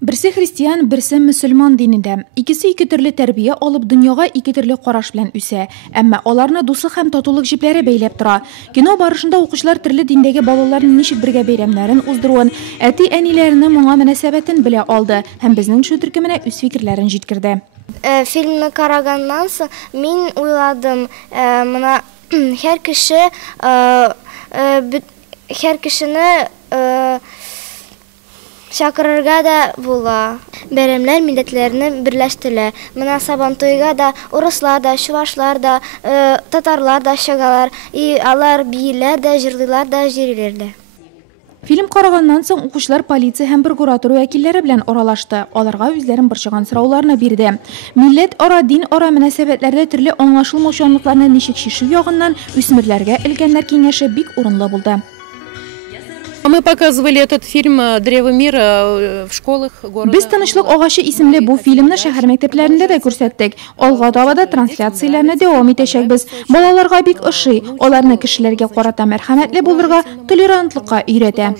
Берсе христиан, берсе мөселман динендә. Икесе ике төрле тәрбия алып, дөньяга ике төрле караш белән үсә. Әмма аларны дуслык һәм татулык җипләре бәйләп тора. Кино барышында укучылар төрле диндәге балаларның ничек бергә бәйрәмнәрен уздыруын, әти-әниләренең моңа мөнәсәбәтен белә алды һәм безнең шул төркеменә үз фикерләрен җиткерде. Фильмны караганнан соң мин уйладым, моны һәр кешене чакырырга да була. Бәйрәмнәр милләтләрне берләштерә. Менә Сабантуйга да урыслар да, чуашлар да, татарлар да чыгалар. Алар бийләр дә, җырлыйлар да, җырлыйлар да. Фильм караганнан соң укучылар полиция һәм прокуратура вәкилләре белән аралашты. Аларга үзләрен борчыган сорауларны бирде. Милләт ара, дин ара мөнәсәбәтләрдә төрле аңлашылмаучанлыкларны ничек чишү ягыннан үсмерләргә өлкәннәр киңәше бик урынлы булды. Мы показывали этот фильм «Древо мира» в школах города. Без «Тынычлык агачы» исемле бу фильмны шәһәр мәктәпләрендә дә күрсәттек. Алга таба да трансляцияләрне дәвам итәчәкбез. Балаларга бик ошый. Аларны кешеләргә карата мәрхәмәтле булырга, толерантлыкка өйрәтә.